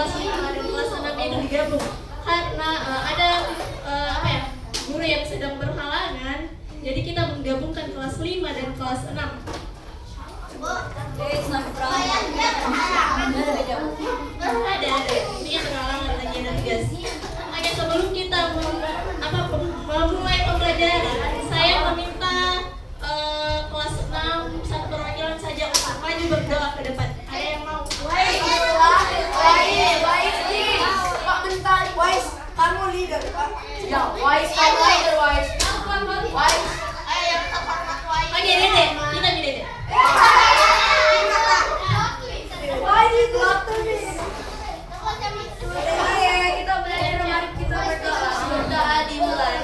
kelas 5 dan kelas 6 itu digabung karena ada guru yang sedang berhalangan, jadi kita menggabungkan kelas 5 dan kelas 6. Ada ini yang berhalangan lagi ada tugas. Oke, sebelum kita memulai pembelajaran, saya meminta kelas 6 satu perwakilan saja untuk maju berdoa ke depan. Ada yang mau? Wise, kamu leader, Pak. Ya, Wise, kamu leader, Wise. Wise. Oke, Dede, kita Dede. Wise itu waktu nih. Kita belajar, mari kita berdoa. Berdoa dimulai.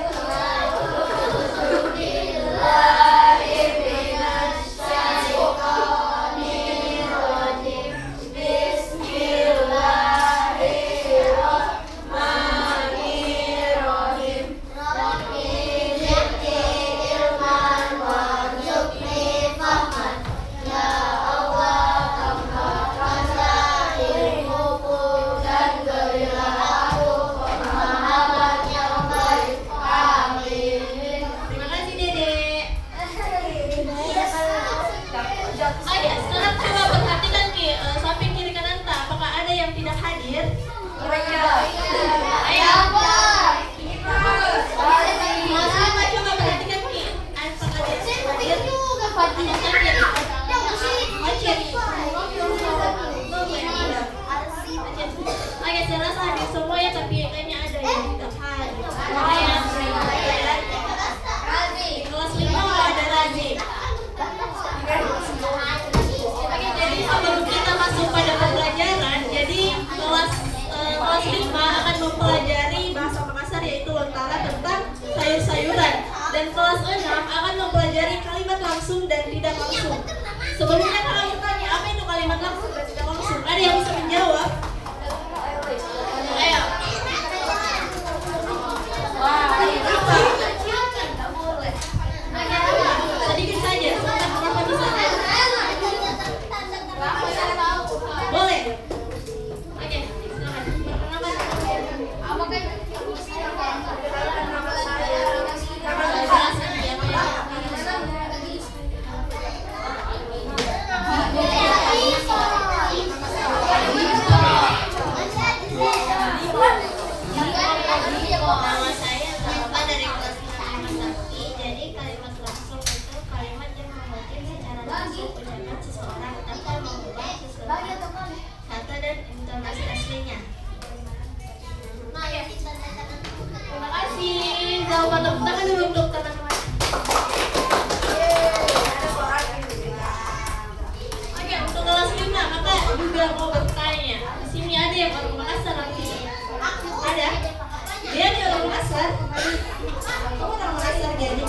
Terima kasih, Dede. Oke, sekarang coba perhatikan Ki, samping kiri kanan tak, apakah ada yang tidak hadir? Ayo. Kelas 5 coba perhatikan Ki, apakah ada yang hadir? Oke, saya rasa hadir semua ya, tapi kayaknya ada yang tidak hadir. Kelas 5 ada Razif. Oke, jadi sebelum kita masuk pada pembelajaran, jadi kelas 5 akan mempelajari bahasa Makassar, yaitu Lontara tentang sayur-sayuran, dan kelas 6 akan mempelajari kalimat langsung dan tidak langsung. Sebelumnya kalau bertanya apa itu kalimat langsung dan tidak langsung, ada yang bisa menjawab? Ayo. Sedikit saja, berapa bisa? Boleh. Oke, silakan. Nama saya Zalfa dari kelas 5 Sakti. Jadi kalimat langsung itu kalimat yang mewakili secara langsung ucapan seseorang tanpa mengubah sesuatu kata dan intonasi aslinya. Terima kasih. Zalfa, tepuk tangan dulu untuk teman-teman. Oke, untuk kelas 5 kakak juga mau bertanya. Di sini ada yang orang Makassar nanti. Ada? Dia di orang Makassar. Kamu orang Makassar jadi?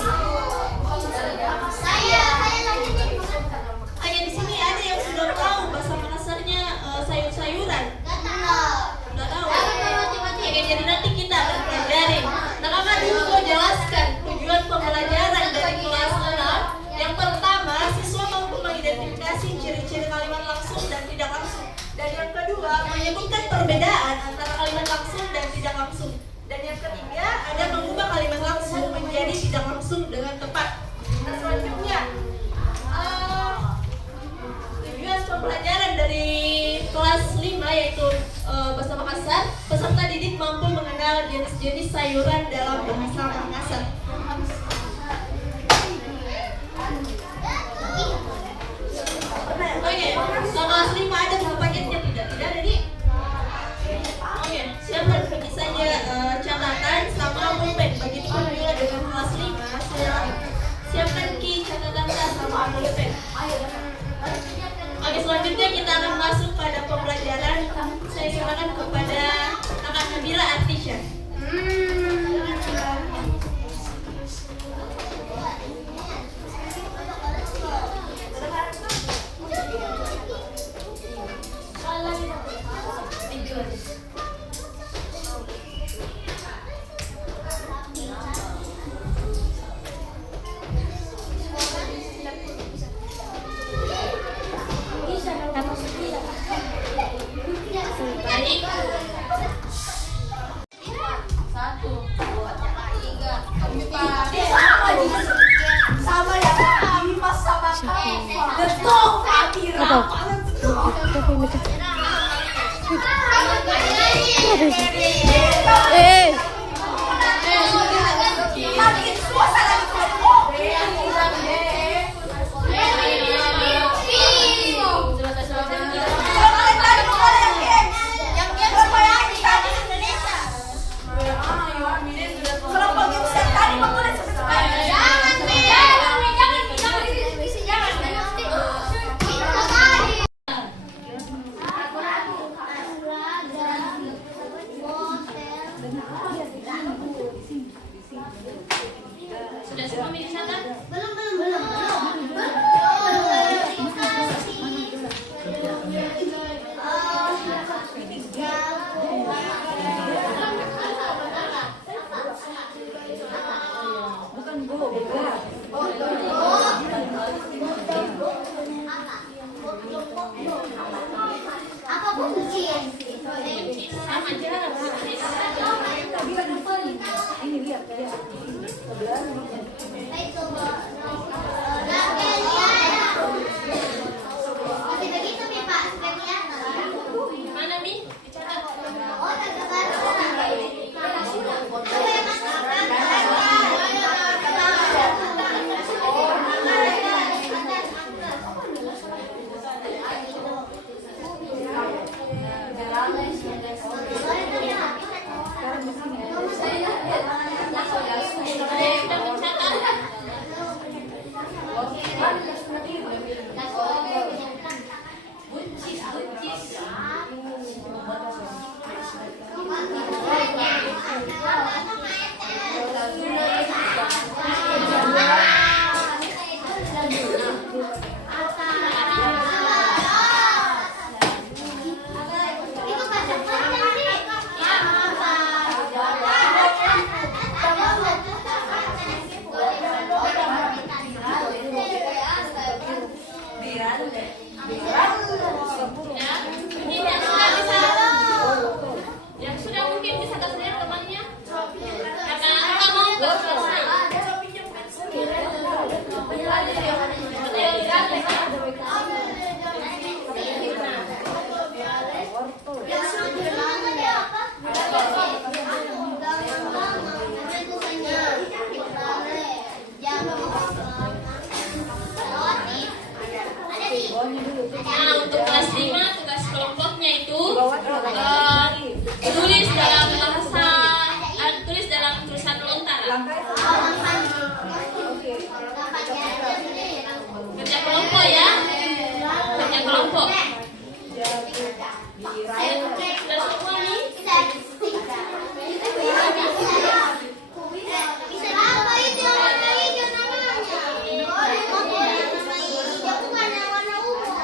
Oke, di sini ada yang sudah tahu bahasa Makassarnya sayur-sayuran. Sudah tahu? Oke, jadi nanti kita akan pelajari. Nah, kakak dulu mau jelaskan tujuan pembelajaran dari kelas 6. Yang pertama, siswa mampu mengidentifikasi ciri-ciri kalimat langsung dan tidak langsung. Dan yang kedua, menyebutkan perbedaan antara kalimat langsung dan tidak langsung. Dan yang ketiga, ada mengubah kalimat langsung menjadi tidak langsung dengan tepat. Nah, selanjutnya, tujuan pembelajaran dari kelas 5 yaitu bahasa Makassar, peserta didik mampu mengenal jenis-jenis sayuran dalam bahasa Makassar. Oke, kelas 5 ada buku paketnya tidak? Tidak ada nih? Oke, siapkan bagi saja catatan sama pulpen. Begitupun juga dengan kelas 5, siapkan Ki catatan sama pulpen. Oke, selanjutnya kita akan masuk pada pembelajaran. Saya silakan kepada Kakak Nabila Artisha. Baik, daw. Eh. Sudah semua milih sana? Apa kunci? Sama aja. Masih begitu nih Pak, sebagian. Mana Mi? Dicatat. Oh, agak baru. Sudah mencatat. Itu panjang-panjang sih. Ya. Ini yang sudah bisa. Yang sudah mungkin bisa kasih lihat temannya. Karena kamu nggak selesai. Nah, untuk kelas 5 tugas kelompoknya itu tulis dalam bahasa tulis dalam tulisan lontar. Kerja kelompok ya. Kerja kelompok. Sudah semua nih? Bisa apa itu yang warna hijau namanya? Hijau bukan yang warna ungu.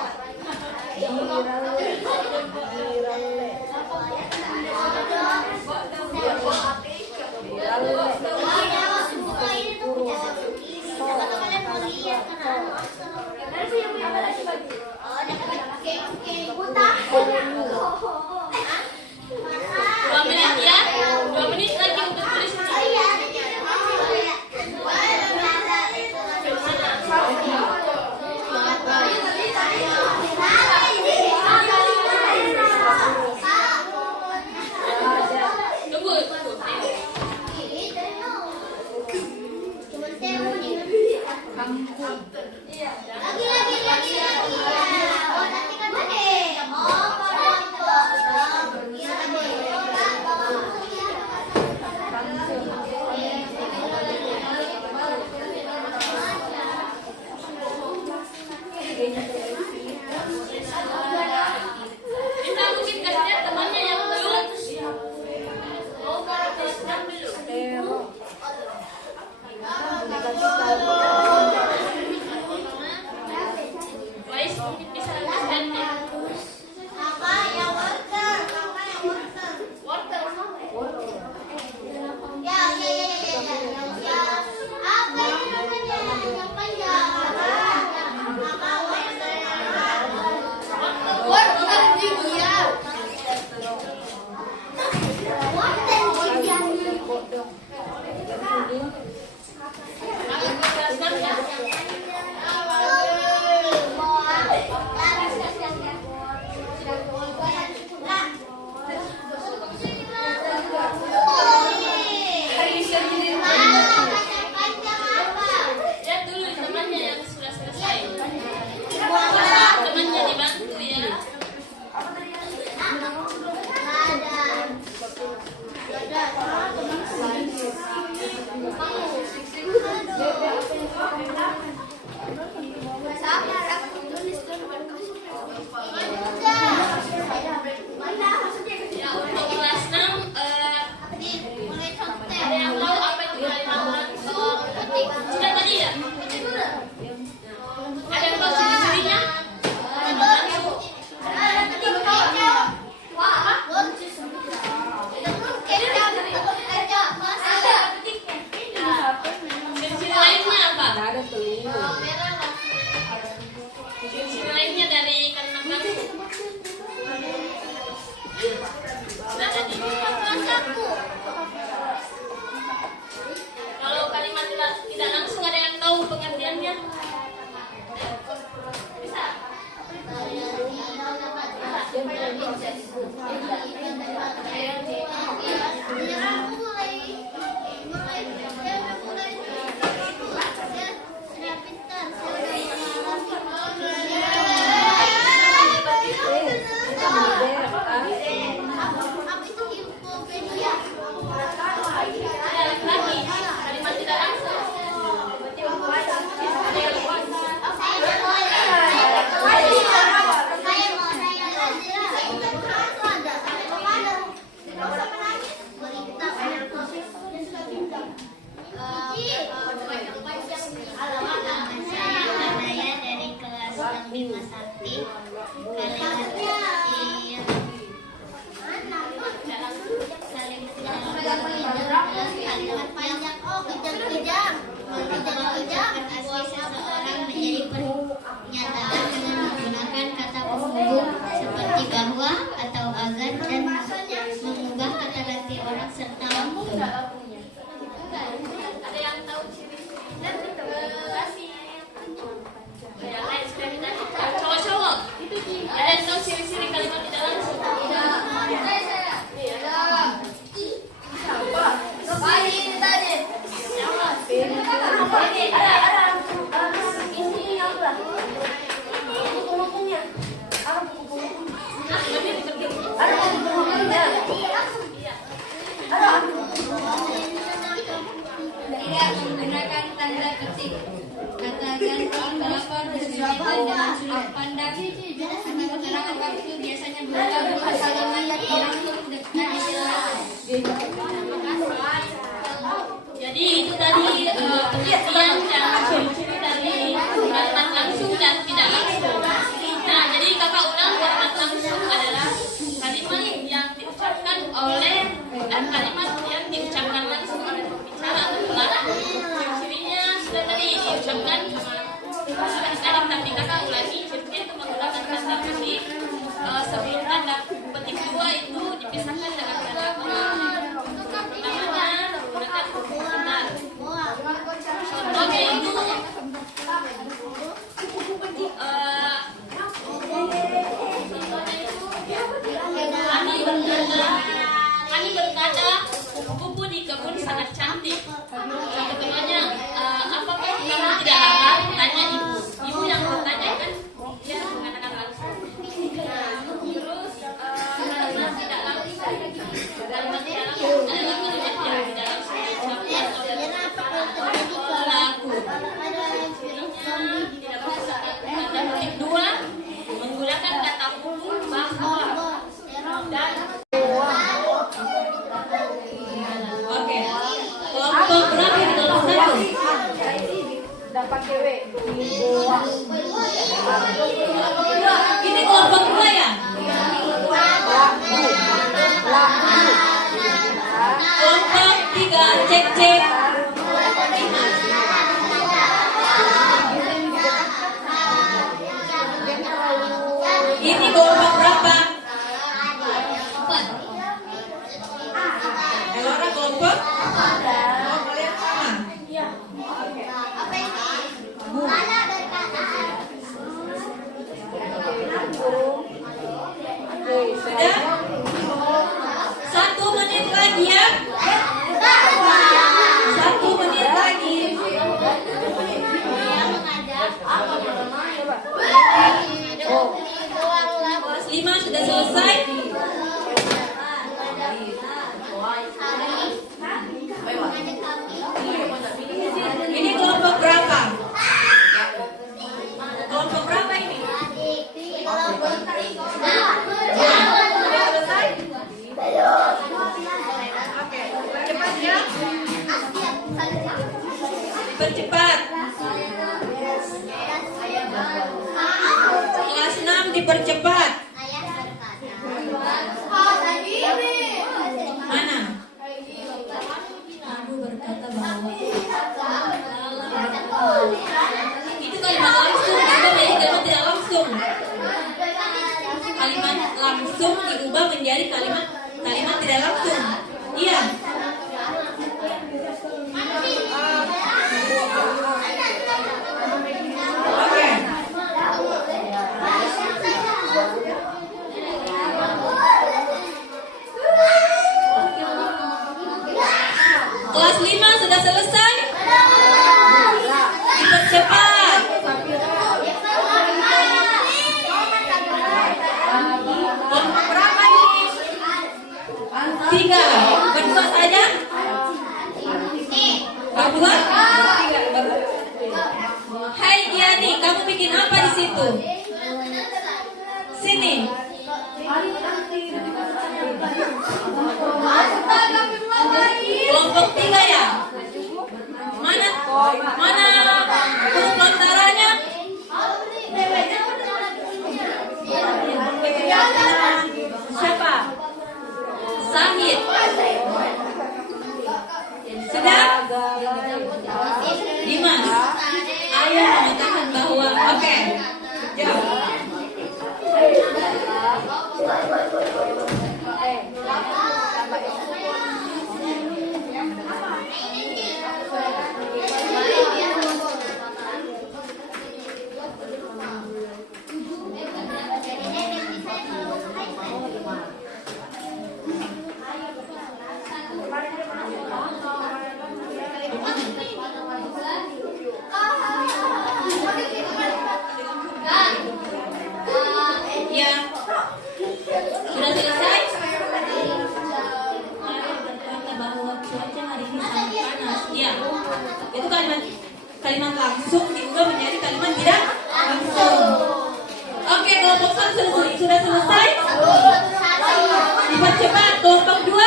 kakak itu biasanya berlagu pasangan dirangkum dengan jelas. Jadi itu tadi pengertian dan ciri-ciri dari hormat langsung dan tidak langsung. Nah, jadi kakak ulang hormat langsung adalah kalimat yang diucapkan oleh dan kalimat yang diucapkan langsung oleh pembicara atau pelaku. Ciri-cirinya sudah tadi diucapkan sama tapi kakak ulangi ciri-cirinya itu menggunakan tanda petik. Sebelum tanda petik dua itu dipisahkan dengan tanda koma. Namanya menggunakan huruf benar. Contohnya itu kami berkata kupu di kebun sangat cantik. Contoh keduanya, apakah kamu tidak lapar? Tanya ibu. Ibu yang bertanya kan dia mengatakan langsung. Terus kalimat tidak langsung. Kalimat tidak langsung adalah kalimat yang tidak langsung diucapkan oleh pelaku. Tidak berdasarkan tanda petik dua menggunakan kata umum bahwa dan oke. Kelompok berapa di dalam satu? Dapat cewek. Ini kelompok dua ya? Kelompok tiga cek. Ini kelompok berapa? Elora kelompok? Oh, kalian sama? Apa ini? Mana berkata? Sudah? 1 menit lagi ya? 1 menit lagi. Kelas 5 sudah selesai? Ini kelompok berapa? Kelompok berapa ini? Sudah selesai? Oke, percepat ya. Percepat. Kelas 6 dipercepat. Mana? Aku berkata bahwa itu kalimat langsung diubah menjadi kalimat tidak langsung. Kalimat langsung diubah menjadi kalimat tidak langsung. Iya. Oke. Kelas 5 sudah selesai? Dipercepat. Kelompok berapa ini? 3. Berdua saja? Berdua? Hai Diani, kamu bikin apa di situ? Sini. Kelompok 3 ya? Mana huruf lontarannya? Siapa? Sahid. Sudah? Dimas. Ayo mengatakan bahwa oke. Jawab. dipercepat. Kelompok 2.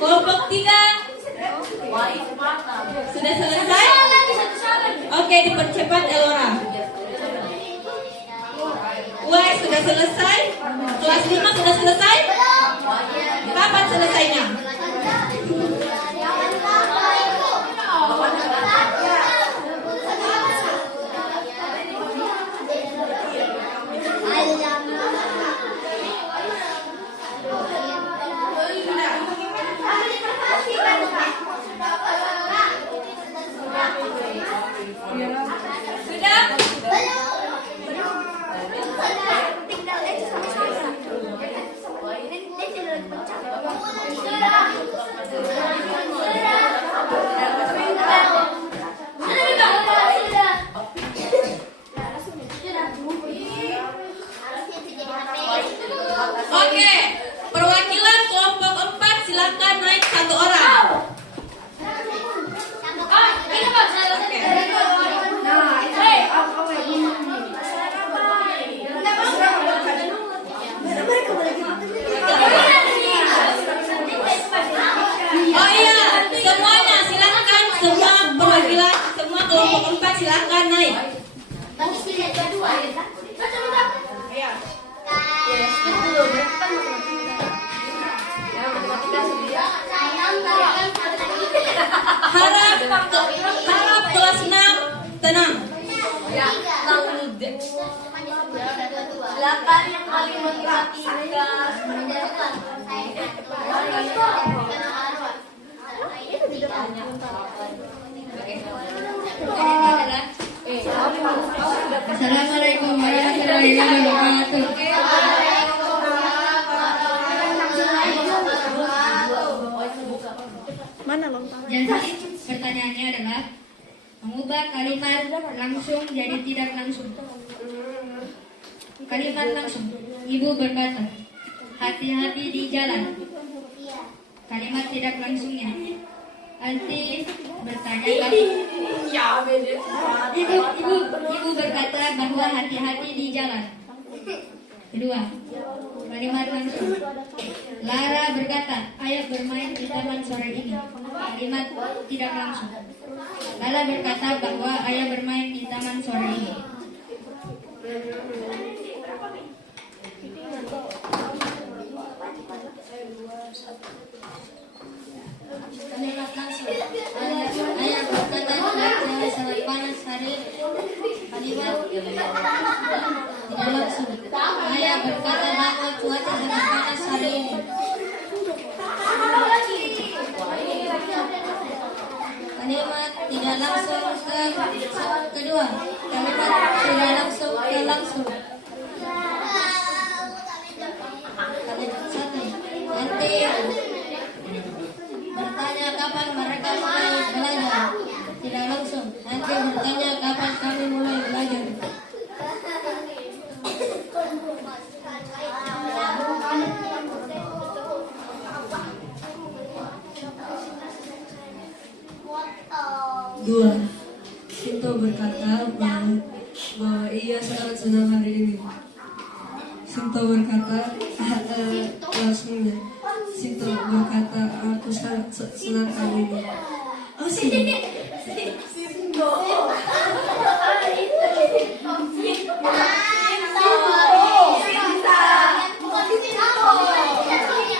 Kelompok 3. Sudah selesai? Oke, dipercepat Elora. Wah, sudah selesai? Kelas 5 sudah selesai? Kapan selesainya? Sudah? Oke, perwakilan kelompok 4 silakan naik 1 orang. Oh iya, semuanya silakan, semua perwakilan, semua kelompok 4 silakan naik. Harap kelas 6 tenang. Silakan yang paling memperhatikan. Assalamualaikum warahmatullahi wabarakatuh. Jadi pertanyaannya adalah mengubah kalimat langsung jadi tidak langsung. Kalimat langsung. Ibu berkata, hati-hati di jalan. Kalimat tidak langsungnya. Anti bertanya Ibu berkata bahwa hati-hati di jalan. Kedua, kalimat langsung. Lara berkata, ayah bermain di taman sore ini. Kalimat tidak langsung. Lala berkata bahwa ayah bermain di taman sore ini. Kalimat langsung. Ayah berkata cuaca sangat panas hari ini. Kalimat tidak langsung. Ayah berkata bahwa cuaca sangat panas hari ini. Kalimat tidak langsung kedua. Kalimat tidak langsung ke langsung. Kalimat 1. Nanti bertanya kapan mereka mulai belajar. Tidak langsung. Nanti bertanya kapan kami mulai belajar. Dua, Sinto berkata bahwa ia sangat senang hari ini. Sinto berkata langsungnya. Sinto berkata aku sangat senang hari ini. Oh sini.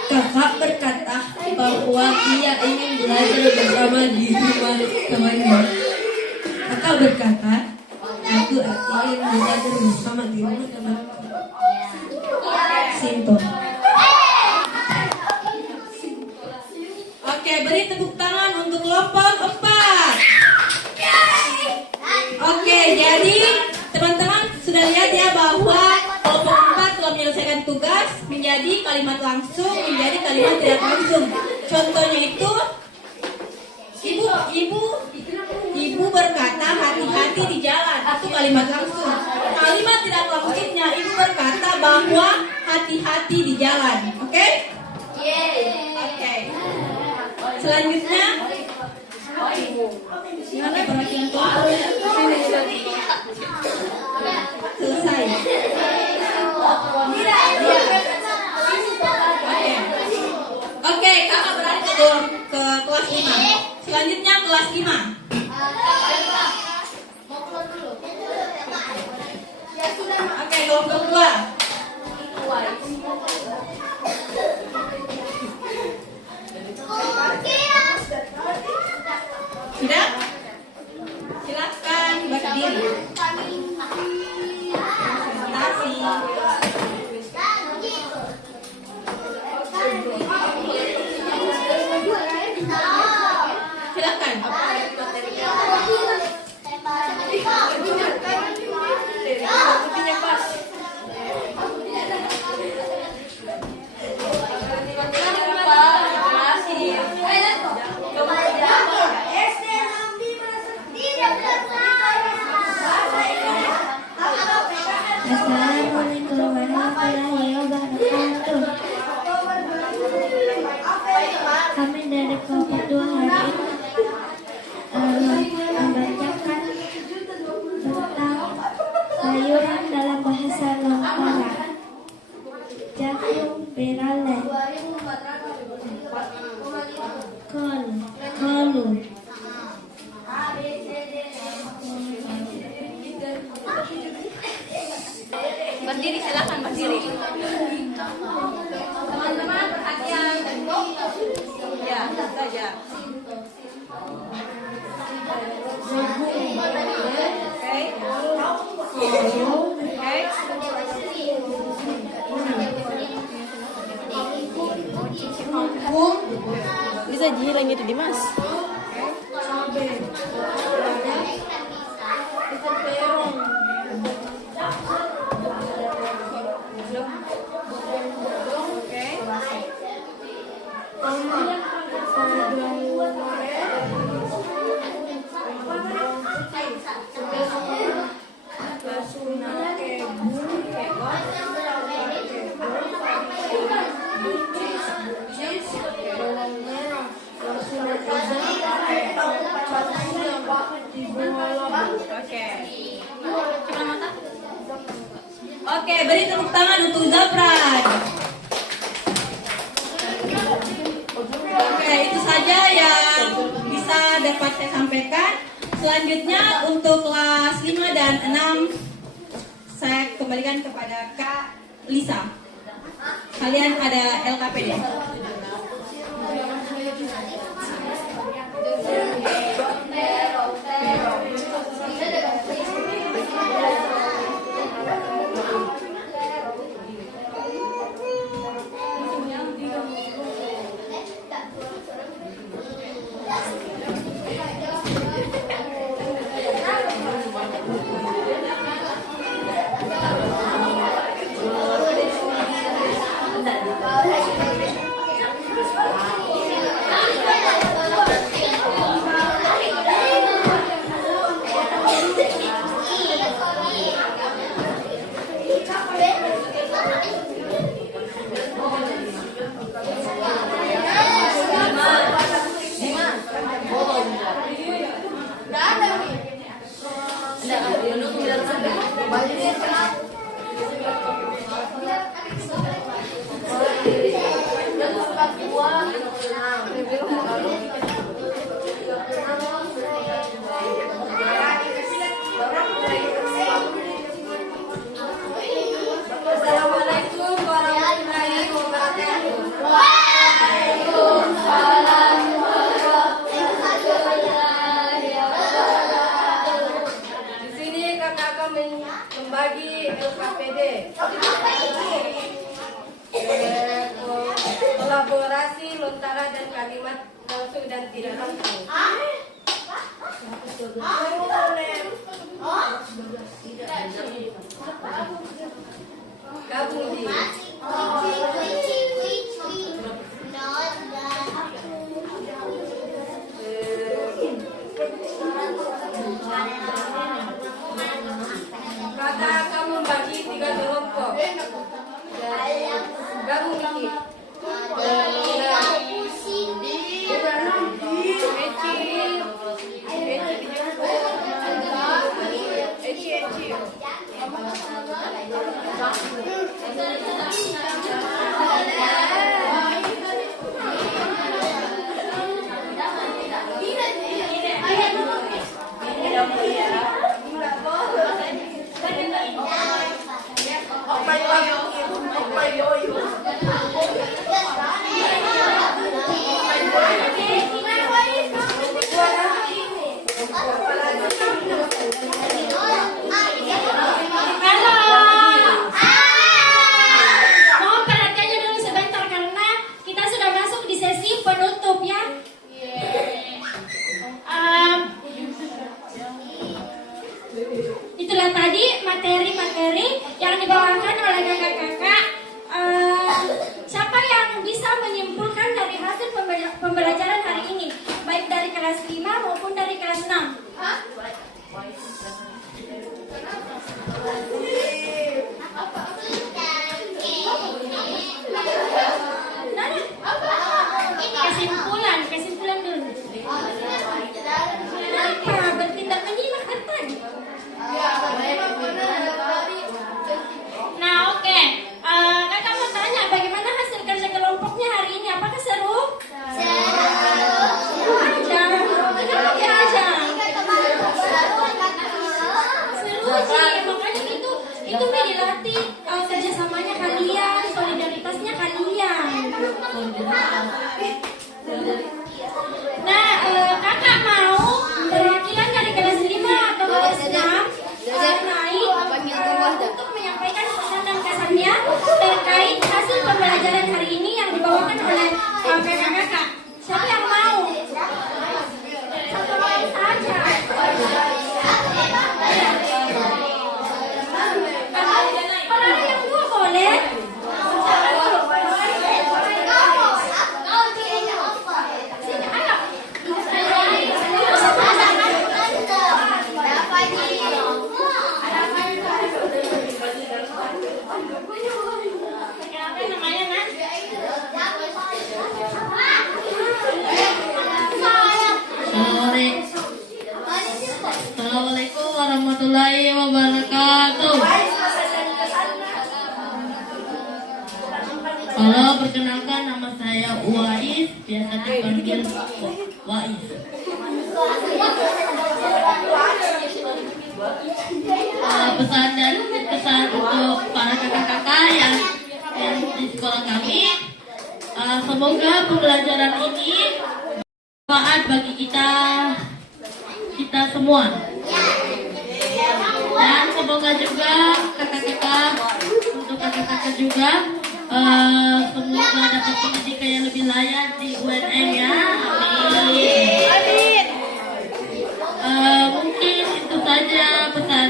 Kakak berkata bahwa ia ingin belajar bersama di rumah temannya. Kakak berkata, aku ingin belajar bersama di rumah temanku. Sinto. Oke, beri tepuk tangan untuk kelompok 4. Oke, jadi teman-teman sudah lihat ya bahwa kelompok 4 telah menyelesaikan tugas menjadi kalimat langsung, menjadi kalimat tidak langsung. Contohnya itu, ibu berkata hati-hati di jalan, itu kalimat langsung. Kalimat tidak langsungnya, ibu berkata bahwa hati-hati di jalan. Oke? Oke. Selanjutnya, gimana perwakilan kelompok? Selesai. kelas 5. Oke, kelompok 2. Sudah? Silakan berdiri. Silakan. Assalamualaikum warahmatullahi wabarakatuh. Kami dari kelompok 2 hari ini membacakan tentang sayuran dalam bahasa Lontara. Jagung, berale, kolu. Berdiri, silakan berdiri. Teman-teman perhatian. Ya, saja. Bisa dihilang itu Dimas. Oke, beri tepuk tangan untuk Zafran. Oke, itu saja yang bisa dapat saya sampaikan. Selanjutnya untuk kelas 5 dan 6 saya kembalikan kepada Kak Lisa. Kalian ada LKPD. Assalamualaikum warahmatullahi wabarakatuh. Di sini kami akan membagi LKPD. Kolaborasi Lontara dan kalimat langsung dan tidak langsung. Gabung di kata kamu membagi 3 kelompok. Gabung di Halo, perkenalkan nama saya Uwais, biasa dipanggil Wais. Pesan dan kesan untuk para kakak-kakak yang di sekolah kami, semoga pembelajaran ini bermanfaat bagi kita semua. Dan semoga juga kakak-kakak, untuk kakak-kakak juga, semoga dapat pendidikan yang lebih layak di UNM ya. Amin. Mungkin itu saja pesan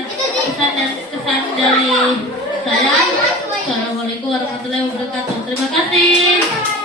dan kesan dari saya. Assalamualaikum warahmatullahi wabarakatuh. Terima kasih.